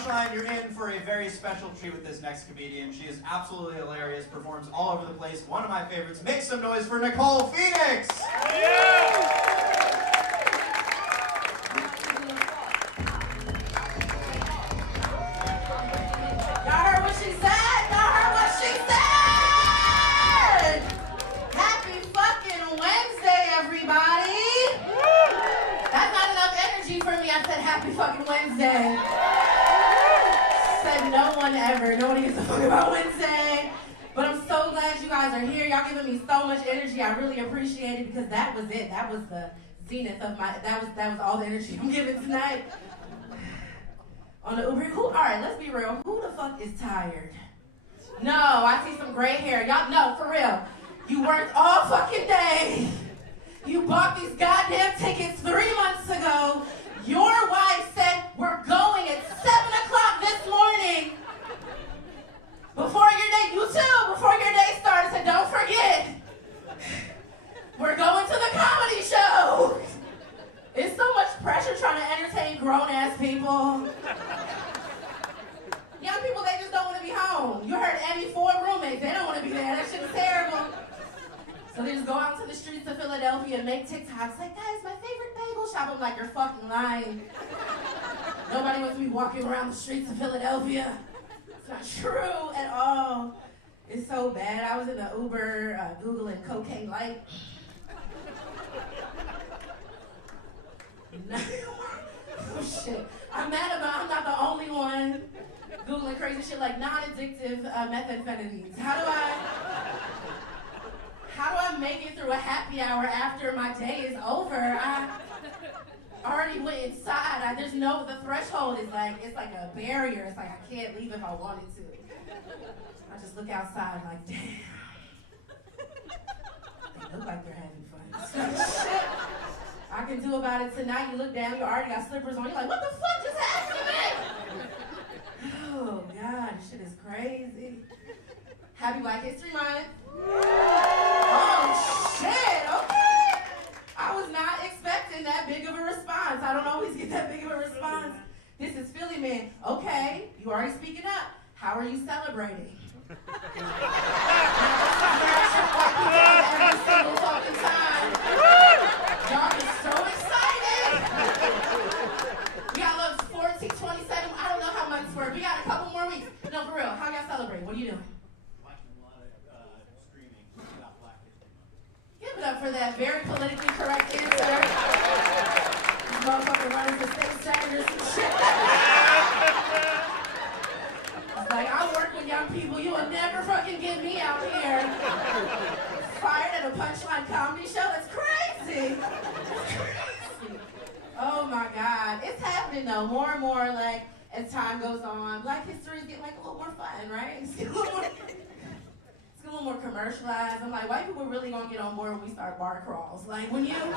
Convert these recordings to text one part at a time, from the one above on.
Punchline, you're in for a very special treat with this next comedian. She is absolutely hilarious, performs all over the place. One of my favorites. Make some noise for Nicole Phoenix! Yeah! Happy fucking Wednesday. Said no one ever. Nobody gives a fuck about Wednesday. But I'm so glad you guys are here. Y'all giving me so much energy. I really appreciate it because that was it. That was the zenith of my, that was all the energy I'm giving tonight. On the Uber, alright, let's be real. Who the fuck is tired? No, I see some gray hair. Y'all, no, for real. You worked all fucking day. You bought these goddamn tickets 3 months ago. Your wife said, we're going at 7 o'clock this morning. Before your day, you too, before your day started, said, don't forget, we're going to the comedy show. It's so much pressure trying to entertain grown-ass people. Young people, they just don't want to be home. You heard Emmy, 4 roommates, they don't want to be there. That shit is terrible. So they just go out to the streets of Philadelphia and make TikToks like, guys, my favorite bagel shop. I'm like, you're fucking lying. Nobody wants to be walking around the streets of Philadelphia. It's not true at all. It's so bad. I was in the Uber Googling cocaine light. Oh shit. I'm mad about I'm not the only one Googling crazy shit like non-addictive methamphetamines. How do I make it through a happy hour after my day is over? I already went inside. The threshold is like, it's like a barrier. It's like I can't leave if I wanted to. I just look outside like, damn. They look like they're having fun. Shit I can do about it tonight. You look down, you already got slippers on. You're like, what the fuck just happened to me? Oh God, this shit is crazy. Happy Black History Month. Oh shit, okay. I was not expecting that big of a response. I don't always get that big of a response. This is Philly, man. Okay, you already speaking up. How are you celebrating? Every single fucking time. Y'all get so excited. We got love 14, 27, I don't know how much for. We got a couple more weeks. No, for real, how y'all celebrate? What are you doing? Give it up for that very politically correct answer. This motherfucker running for state senators and shit. It's like, I work with young people. You will never fucking get me out here. Fired at a Punchline comedy show? That's crazy. That's crazy. Oh my God. It's happening though. More and more, like, as time goes on. Black history is getting like a little more fun, right? It's getting a little more commercialized. I'm like, white people really gonna get on board when we start bar crawls. Like when you can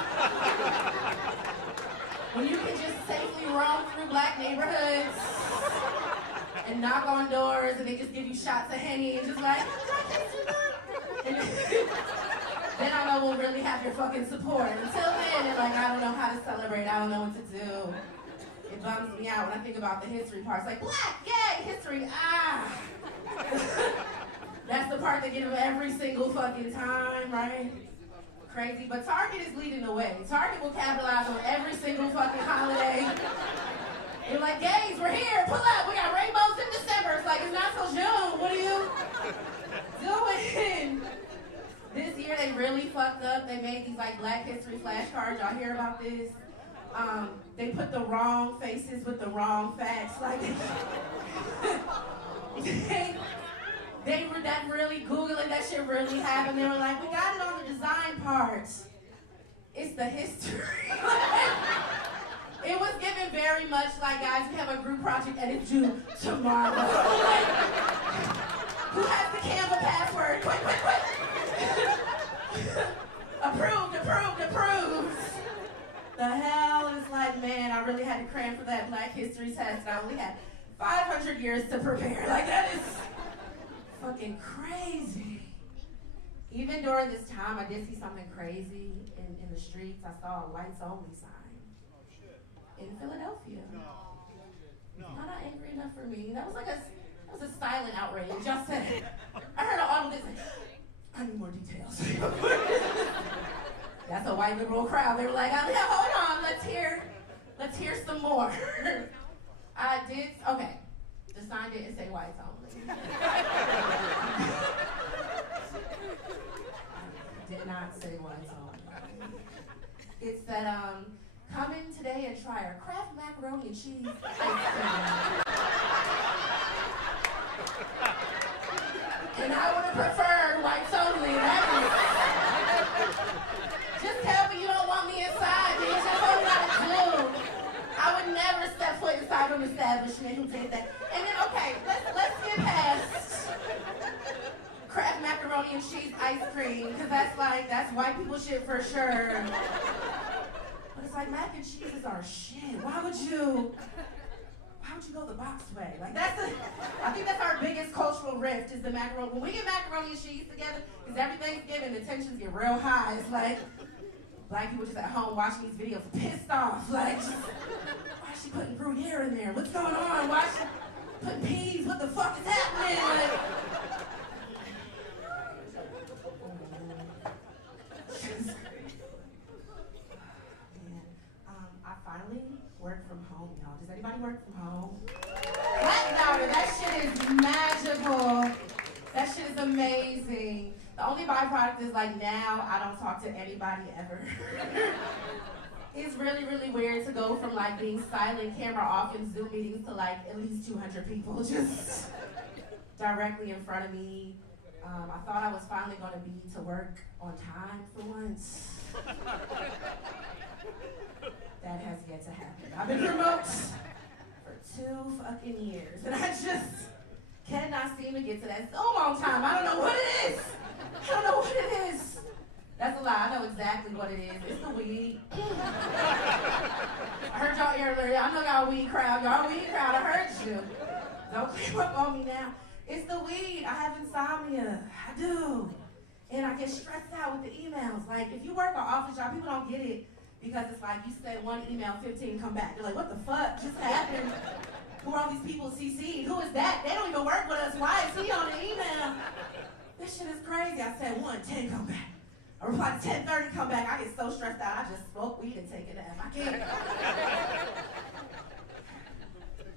just safely roam through black neighborhoods and knock on doors and they just give you shots of Henny and just like, and then I know we'll really have your fucking support. Until then, it's like, I don't know how to celebrate. I don't know what to do. It bums me out when I think about the history part. It's like, black, yay, history, ah. That's the part that get them every single fucking time, right? Crazy, but Target is leading the way. Target will capitalize on every single fucking holiday. They're like, gays, we're here, pull up, we got rainbows in December. It's like, it's not till June, what are you doing? This year they really fucked up. They made these like Black History flashcards. Y'all hear about this? They put the wrong faces with the wrong facts. Like, they were that really Googling that shit really happened. They were like, we got it on the design part. It's the history. It was given very much like, guys, we have a group project and it's due tomorrow. Like, who has the Canva password? Quick, quick, quick. Approved, approved, approved. The hell is like, man, I really had to cram for that Black History test and I only had 500 years to prepare. Like, that is fucking crazy. Even during this time, I did see something crazy in the streets. I saw a whites only sign in Philadelphia. No. I'm not angry enough enough for me. That was a silent outrage. Y'all said it. I heard an audible this like, I need more details. That's a white liberal crowd. They were like, oh, yeah, hold on, let's hear some more. I did, okay. The sign didn't say whites only. Did not say whites only. It said, come in today and try our Kraft macaroni and cheese ice cream. And I would have preferred whites only. Just tell me you don't want me inside, bitch. That's all you gotta do. I would never step foot inside of an establishment who did that. And then, okay, let's get past Kraft macaroni and cheese ice cream, because that's white people shit for sure. But it's like mac and cheese is our shit. Why would you go the box way? Like I think that's our biggest cultural rift is the macaroni. When we get macaroni and cheese together, because every Thanksgiving the tensions get real high. It's like black people just at home watching these videos pissed off. Like, why is she putting Gruyere in there? What's going on? Why is she putting peas? What the fuck is happening? Like, I finally work from home, y'all. Does anybody work from home? That shit is magical. That shit is amazing. The only byproduct is like now I don't talk to anybody ever. It's really, really weird to go from like being silent, camera off in Zoom meetings to like at least 200 people just directly in front of me. I thought I was finally gonna be to work on time for once. That has yet to happen. I've been remote for 2 fucking years, and I just cannot seem to get to that Zoom on time. I don't know what it is. I don't know what it is. That's a lie. I know exactly what it is. It's the weed. I heard y'all earlier. I know y'all weed crowd. Y'all weed crowd. I heard you. Don't clear up on me now. It's the weed. I have insomnia. I do. And I get stressed out with the emails. Like, if you work an office job, people don't get it. Because it's like, you send one email, 15 come back. They're like, what the fuck just happened? Who are all these people CC'd? Who is that? They don't even work with us. Why is he on the email? This shit is crazy. I said 1, 10 come back. I replied 10:30 come back. I get so stressed out. I just smoke weed and take a nap. I can't.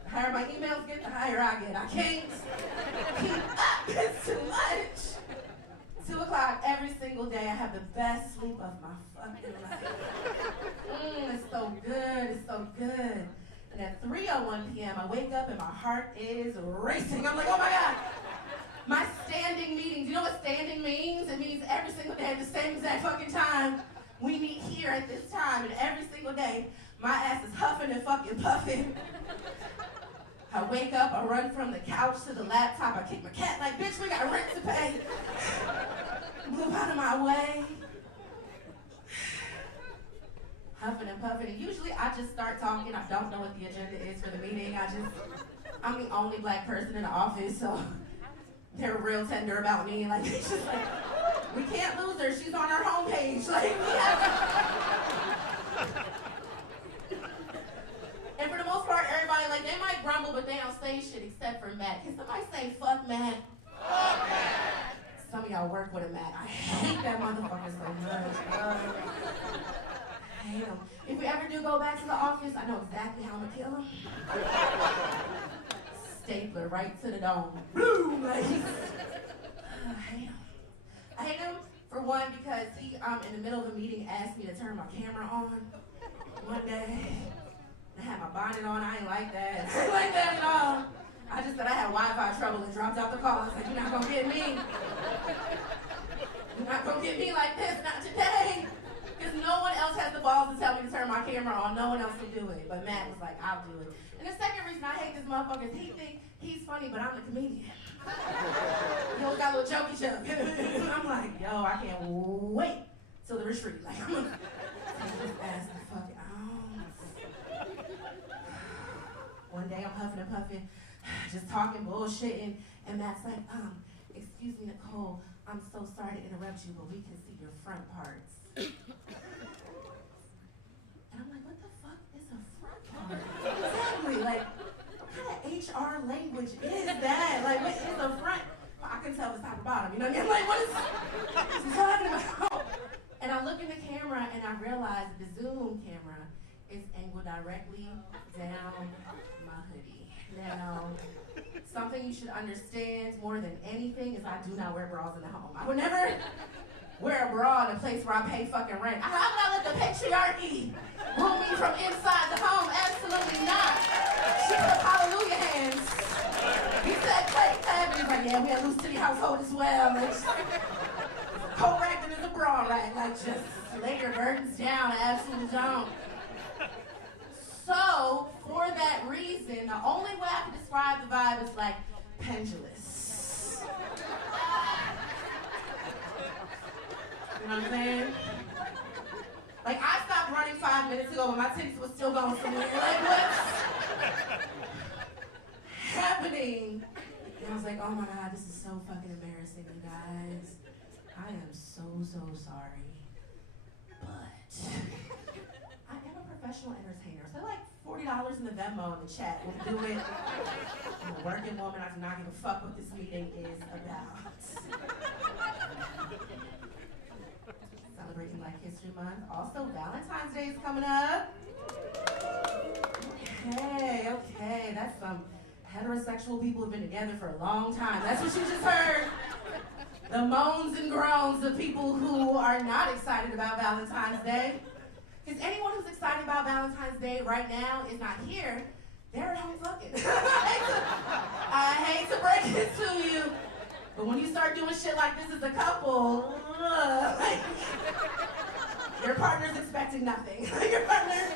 The higher my emails get, the higher I get. I can't keep up. It's too much. 2 o'clock every single day. I have the best sleep of my fucking life. It's so good. It's so good. And at 3:01 p.m., I wake up and my heart is racing. I'm like, oh my God. My standing meeting. Do you know what standing means? It means every single day at the same exact fucking time. We meet here at this time, and every single day, my ass is huffing and fucking puffing. I wake up, I run from the couch to the laptop, I kick my cat like, bitch, we got rent to pay. Move out of my way. Huffing and puffing, and usually I just start talking. I don't know what the agenda is for the meeting. I'm the only black person in the office, so they're real tender about me. Like, it's just like, we can't lose her. She's on our homepage. Like, we have. And for the most part, everybody, like, they might grumble, but they don't say shit except for Matt. Can somebody say, fuck Matt? Fuck Matt! Some of y'all work with a Matt. I hate that motherfucker so much. I hate him. If we ever do go back to the office, I know exactly how I'm gonna kill him. Stapler right to the dome. Boom! Like, I hate him. I hate him, for one, because he, in the middle of a meeting, asked me to turn my camera on one day. I had my bonnet on. I ain't like that. I ain't like that at all. I just said I had Wi-Fi trouble and dropped out the call. I was like, you're not gonna get me. You're not gonna get me like this, not today. Because no one else has the balls to tell me to turn my camera on. No one else can do it. But Matt was like, I'll do it. And the second reason I hate this motherfucker is he thinks he's funny, but I'm the comedian. He always got a little jokey joke. I'm like, yo, I can't wait till the retreat. Like, I'm gonna take this ass the fuck out. One day I'm huffing and puffing, just talking bullshitting, and Matt's like, excuse me, Nicole, I'm so sorry to interrupt you, but we can see your front parts. And I'm like, what the fuck is a front part? Exactly, like, what kind of HR directly down my hoodie. Now, something you should understand more than anything is I do not wear bras in the home. I would never wear a bra in a place where I pay fucking rent. How would I let the patriarchy rule me from inside the home? Absolutely not. She put up hallelujah hands. He said, clap, clap. He's like, yeah, we a loose city household as well. Co-recting is a bra rack. Like, just lay your burdens down. I absolutely don't. So, for that reason, the only way I can describe the vibe is like pendulous. You know what I'm saying? Like, I stopped running 5 minutes ago, but my titties were still going somewhere. Like, what's happening? And I was like, oh my God, this is so fucking embarrassing, you guys. I am so sorry. But I am a professional entertainer. So like $40 in the Venmo in the chat will do it. I'm a working woman. I do not give a fuck what this meeting is about. Celebrating Black History Month. Also, Valentine's Day is coming up. Okay. That's some heterosexual people who've been together for a long time. That's what you just heard. The moans and groans of people who are not excited about Valentine's Day. Because anyone who's excited about Valentine's Day right now is not here. They're at home fucking. I hate to break it to you. But when you start doing shit like this as a couple, like, your partner's expecting nothing. Your partner,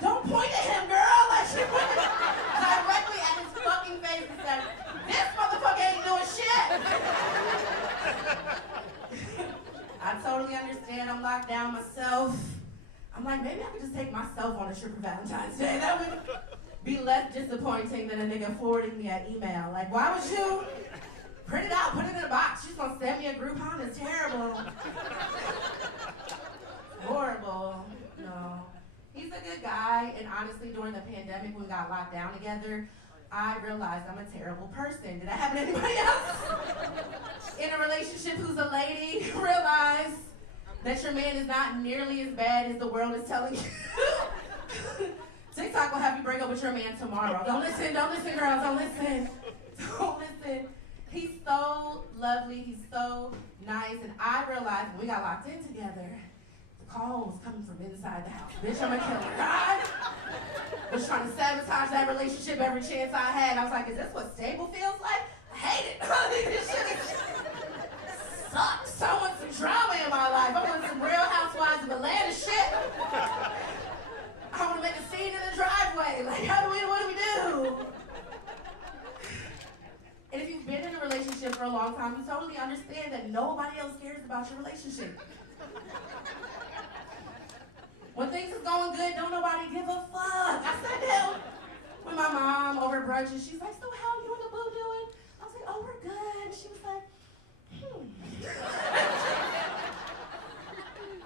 don't point at him, girl. Like, she pointed directly at his fucking face and said, this motherfucker ain't doing shit. I totally understand. I'm locked down myself. I'm like, maybe I could just take myself on a trip for Valentine's Day. That would be less disappointing than a nigga forwarding me an email. Like, why would you print it out, put it in a box? She's gonna send me a Groupon. It's terrible. Horrible. No. He's a good guy, and honestly, during the pandemic, when we got locked down together, I realized I'm a terrible person. Did that happen to anybody else? In a relationship who's a lady, you realize that your man is not nearly as bad as the world is telling you. TikTok will have you break up with your man tomorrow. Don't listen, girls, don't listen. Don't listen. He's so lovely, he's so nice, and I realized when we got locked in together, the call was coming from inside the house. Bitch, I'm a killer. I was trying to sabotage that relationship every chance I had. I was like, is this what stable feels like? I hate it. This shit sucks. I want some drama in my life. I want some Real Housewives of Atlanta shit. I want to make a scene in the driveway. Like, what do we do? And if you've been in a relationship for a long time, you totally understand that nobody else cares about your relationship. When things is going good, don't nobody give a fuck. I sat down with my mom over brunch, and she's like, so how you and the boo doing? I was like, oh, we're good. She was like,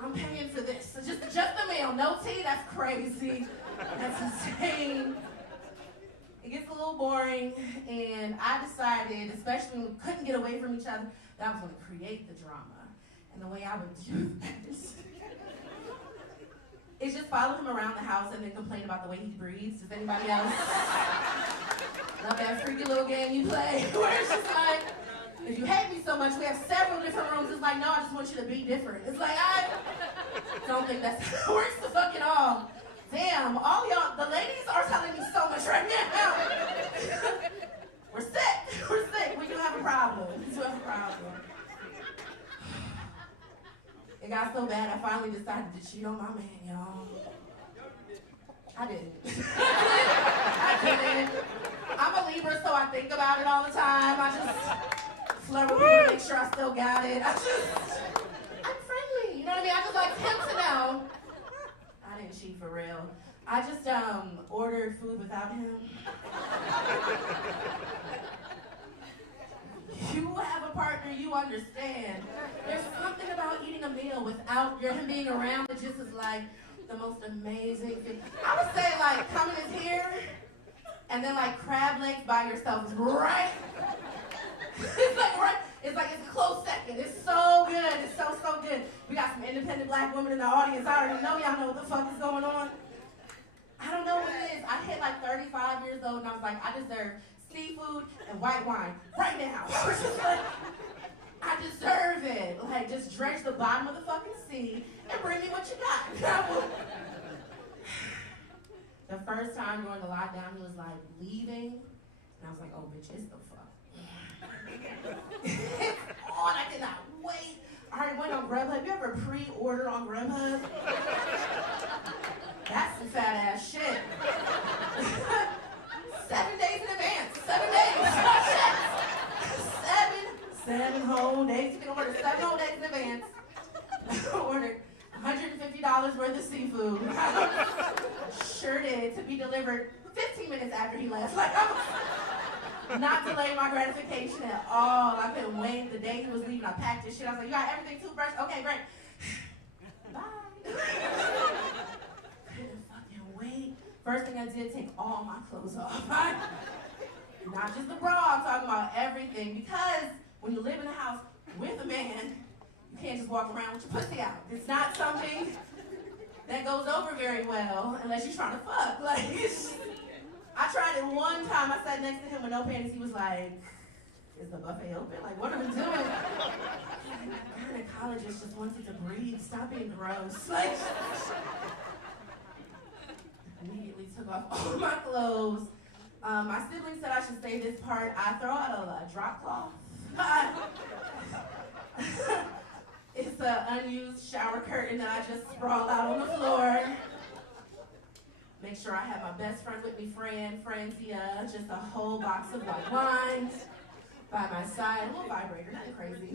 I'm paying for this. So just the meal, no tea, that's crazy. That's insane. It gets a little boring, and I decided, especially when we couldn't get away from each other, that I was going to create the drama. And the way I would do that is just follow him around the house and then complain about the way he breathes. Does anybody else love that freaky little game you play? Where it's just like, if you hate me so much, we have several different rooms. It's like, no, I just want you to be different. It's like, I don't think that's how it works the fucking all. Damn, all y'all, the ladies are telling me so much right now. We're sick. We do have a problem. It got so bad, I finally decided to cheat on my man, y'all. I didn't. I'm a Libra, so I think about it all the time. I just flirt with people to make sure I still got it. I'm friendly, you know what I mean? I just like him to know. I didn't cheat for real. I just ordered food without him. You have a partner, you understand. There's something about eating a meal without him being around that just is like the most amazing thing. I would say like coming in here and then like crab legs by yourself is right. It's like right. It's like it's a close second. It's so good. It's so good. We got some independent black women in the audience. I already know y'all know what the fuck is going on. I don't know. episode, and I was like, I deserve seafood and white wine right now. I was just like, I deserve it. Like, just drench the bottom of the fucking sea and bring me what you got. The first time during the lockdown, he was like leaving, and I was like, oh, bitch, it's the fuck. It's on, I cannot wait. I already went on Grubhub. Have you ever pre-ordered on Grubhub? That's some fat ass shit. 7 days in advance. 7 days. Seven whole days. You can order 7 whole days in advance. I ordered $150 worth of seafood. Sure did, to be delivered 15 minutes after he left. Like, I'm not delaying my gratification at all. I couldn't wait. The day he was leaving, I packed his shit. I was like, you got everything, toothbrush? Okay, great. Bye. Couldn't fucking wait. First thing I did, take all my clothes off. Not just the bra, I'm talking about everything. Because when you live in a house with a man, you can't just walk around with your pussy out. It's not something that goes over very well unless you're trying to fuck. Like, I tried it one time. I sat next to him with no panties. He was like, is the buffet open? Like, what are we doing? Gynecologist just wants you to breathe. Stop being gross. Like, immediately took off all my clothes. My siblings said I should say this part. I throw out a drop cloth. It's an unused shower curtain that I just sprawled out on the floor. Make sure I have my best friend with me, Francia, just a whole box of white wines by my side. A little vibrator, nothing crazy.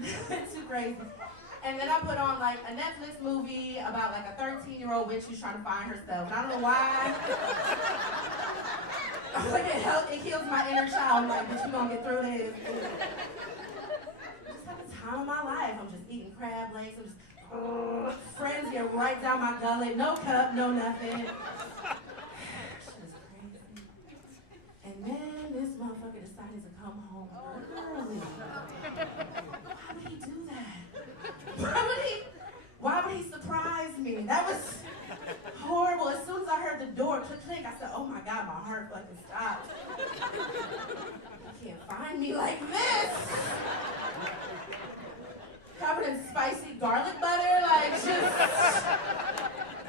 Nothing too crazy. And then I put on like a Netflix movie about like a 13-year-old witch who's trying to find herself. And I don't know why. I was like, it heals my inner child. I'm like, bitch, we gonna get through this. Just have the time of my life. I'm just eating crab legs. I'm just friends get right down my gullet. No cup, no nothing. Shit is crazy. And then this motherfucker decided to come home early. Why would he do that? Why would he surprise me? That was horrible. As soon as I heard the door click, click, I said, oh my God, my heart fucking stopped. You can't find me like this. Covered in spicy garlic butter, like just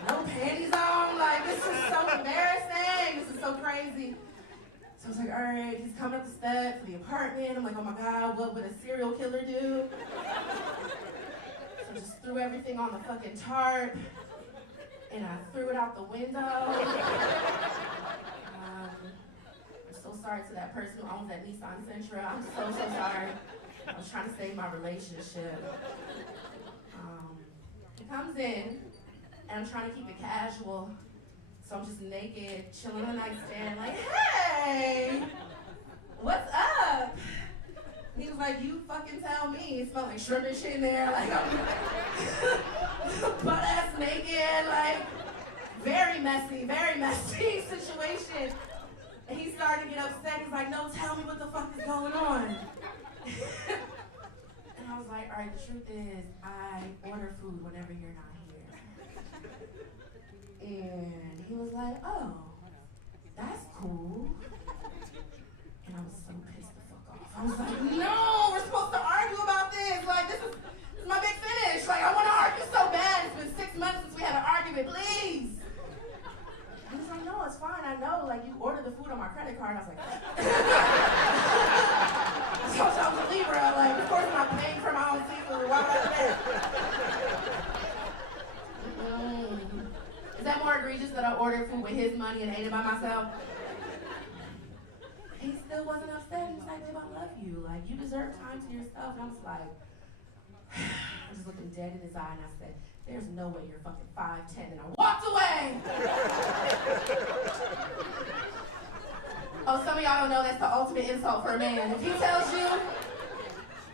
no panties on. Like, this is so embarrassing. This is so crazy. So I was like, all right, he's coming up the steps to the apartment. I'm like, oh my God, what would a serial killer do? So I just threw everything on the fucking tarp, and I threw it out the window. I'm so sorry to that person who owns that Nissan Sentra. I'm so sorry. I was trying to save my relationship. He comes in, and I'm trying to keep it casual. So I'm just naked, chilling on the nightstand, like, hey, what's up? He was like, you fucking tell me. It smelled like shrimp and shit in there. Like, I'm butt ass naked, like, very messy situation. And he started to get upset. He's like, no, tell me what the fuck is going on. And I was like, all right, the truth is, I order food whenever you're not here. And he was like, oh, that's cool. And I was so pissed the fuck off. I was like, no, we're supposed to argue about this. Like, this is my big finish. Like, I want to argue so bad. It's been 6 months since we had an argument, please. And he's like, no, it's fine. I know, like, you ordered the food on my credit card. I was like, so I was a Libra. Like, of course I'm not paying for my own seafood. Why would I pay? Is that more egregious that I ordered food with his money and ate it by myself? He still wasn't upset. He was like, babe, I love you. Like, you deserve time to yourself. And I was like, I was just looking dead in his eye, and I said, there's no way you're fucking 5'10", and I walked away. Oh, some of y'all don't know that's the ultimate insult for a man. If he tells you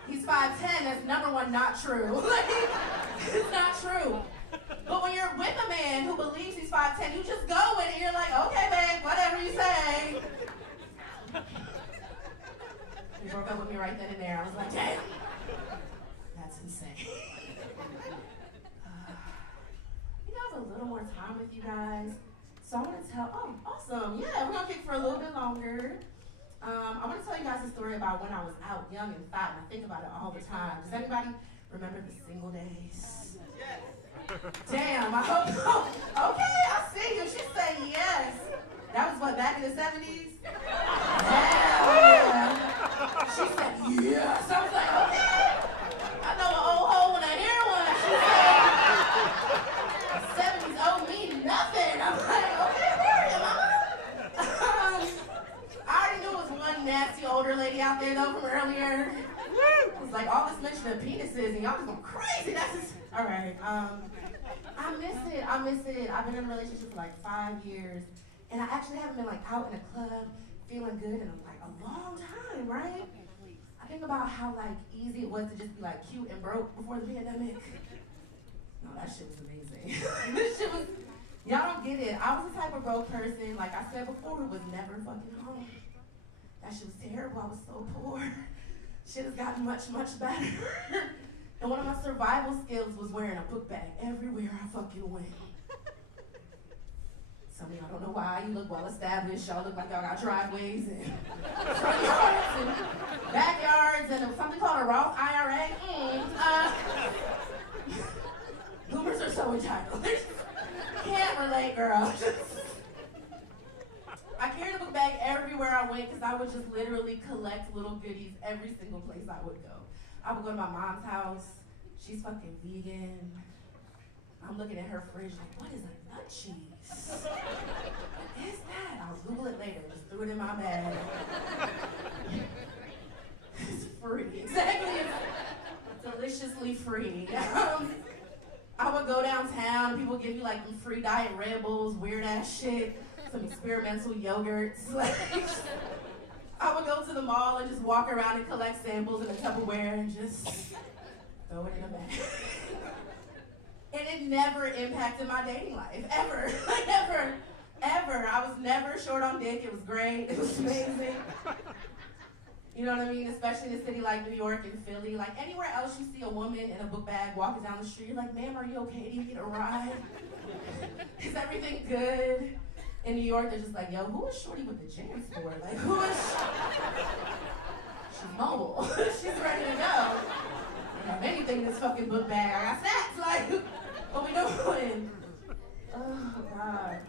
he's 5'10", that's number one, not true. Like, it's not true. But when you're with a man who believes he's 5'10", you just go with it, and you're like, okay, babe, whatever you say. He broke up with me right then and there. I was like, damn, that's insane. You know, I have a little more time with you guys, So I want to tell, oh, awesome. Yeah, we're going to kick for a little bit longer. I want to tell you guys a story about when I was out young and fat, and I think about it all the time. Does anybody remember the single days? Yes. Damn, I hope so. Okay, I see you. She said yes. That was what, back in the 70s? Hell yeah. She said yes. I was like, okay. I know an old hoe when I hear one. She said, 70s owe me nothing. I'm like, okay, where am I? I already knew it was one nasty older lady out there though from earlier. It was like all this mention of penises and y'all just going crazy. That's just, all right. I miss it. I've been in a relationship for like 5 years, and I actually haven't been like out in a club feeling good in like a long time, right? I think about how like easy it was to just be like cute and broke before the pandemic. No, that shit was amazing. This shit was, y'all don't get it. I was the type of broke person, like I said before, who was never fucking home. That shit was terrible. I was so poor. Shit has gotten much, much better. And one of my survival skills was wearing a book bag everywhere I fucking went. Some of y'all don't know why. You look well established. Y'all look like y'all got driveways and front yards and backyards and something called a Roth IRA. Boomers are so entitled. Can't relate, girl. I carried a book bag everywhere I went because I would just literally collect little goodies every single place I would go. I would go to my mom's house. She's fucking vegan. I'm looking at her fridge like, what is a nut cheese? What is that? I'll Google it later. Just threw it in my bag. It's free. Exactly. It's deliciously free. I would go downtown and people give you like free diet Red Bulls, weird ass shit, some experimental yogurts. Like, I would go to the mall and just walk around and collect samples in a Tupperware and just throw it in a bag. And it never impacted my dating life, ever. Like, ever. I was never short on dick. It was great. It was amazing. You know what I mean? Especially in a city like New York and Philly. Like, anywhere else you see a woman in a book bag walking down the street, you're like, ma'am, are you okay? Do you need a ride? Is everything good? In New York, they're just like, yo, who is Shorty with the jams for? Like, who is she? She's mobile. She's ready to go. I don't have anything in this fucking book bag. I got snacks. Like, what we doing? Oh, God.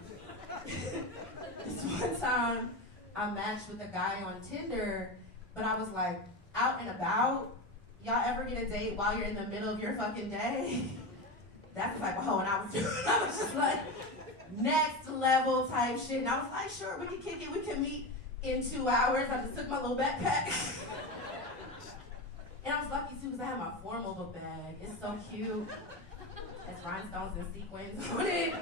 This one time, I matched with a guy on Tinder, but I was like, out and about. Y'all ever get a date while you're in the middle of your fucking day? That's the type of hoe and I was doing. I was just like, next level type shit. And I was like, sure, we can kick it. We can meet in 2 hours. I just took my little backpack. And I was lucky too because I had my formal book bag. It's so cute. It's rhinestones and sequins on it.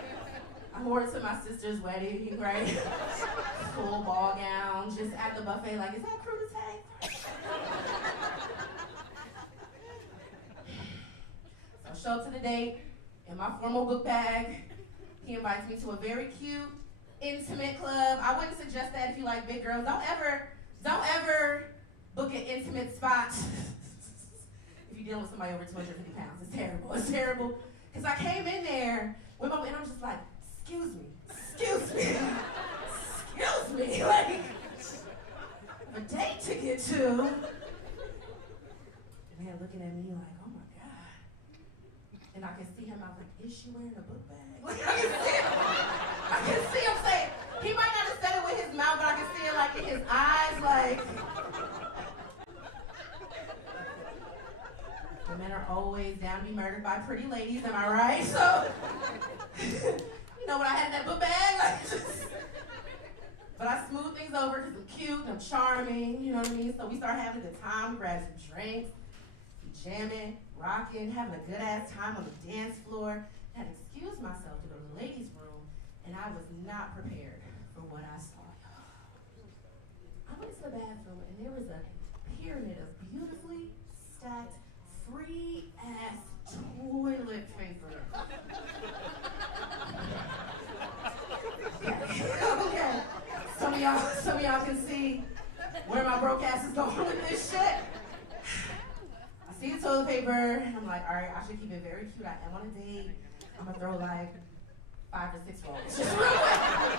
I wore it to my sister's wedding, right? Full ball gown, just at the buffet, like, is that crudité? So I show up to the date in my formal book bag. He invites me to a very cute, intimate club. I wouldn't suggest that if you like big girls. Don't ever book an intimate spot if you're dealing with somebody over 250 pounds. It's terrible. It's terrible. Because I came in there with my, and I'm just like, excuse me. Like, a date to get to. Man looking at me like, oh my God. And I can see him, I was like, is she wearing a book bag? Like, I can see him say, he might not have said it with his mouth, but I can see it like in his eyes, like. Women are always down to be murdered by pretty ladies, am I right? So, you know what I had in that book bag? Like, but I smooth things over because I'm cute and I'm charming, you know what I mean? So we start having a good time, we grab some drinks, we jamming, rocking, having a good ass time on the dance floor. I had to excuse myself to go to the ladies' room, and I was not prepared for what I saw. I went to the bathroom and there was a pyramid of beautifully stacked free ass toilet paper. Okay. Some of y'all can see where my broke ass is going with this shit. I see the toilet paper and I'm like, all right, I should keep it very cute. I am on a date. I'm gonna throw like 5 or 6 rolls. Just real quick.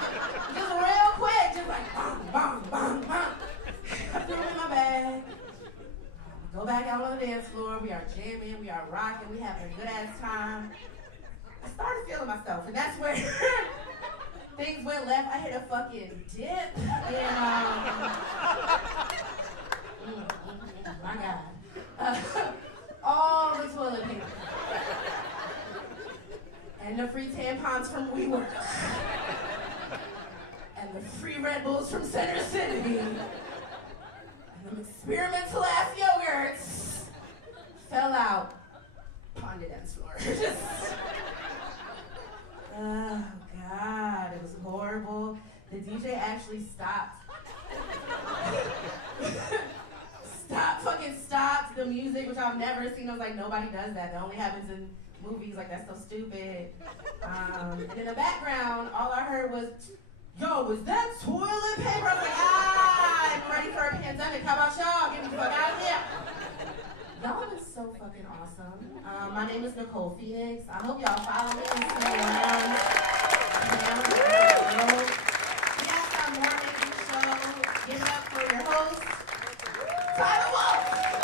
things went left. I hit a fucking dip, and my God, all the toilet paper and the free tampons from WeWork and the free Red Bulls from Center City and the experimental ass yogurts fell out on the dance floor. Oh God, it was horrible. The DJ actually stopped. Stopped the music, which I've never seen. I was like, nobody does that. That only happens in movies. Like, that's so stupid. And in the background, all I heard was, yo, was that toilet paper? I was like, I'm ready for a pandemic. How about y'all? Get me the fuck out of here. Y'all are so fucking awesome. My name is Nicole Phoenix. I hope y'all follow me and see me around. Yes, our morning show. Give it up for your host, Tyler Wolf.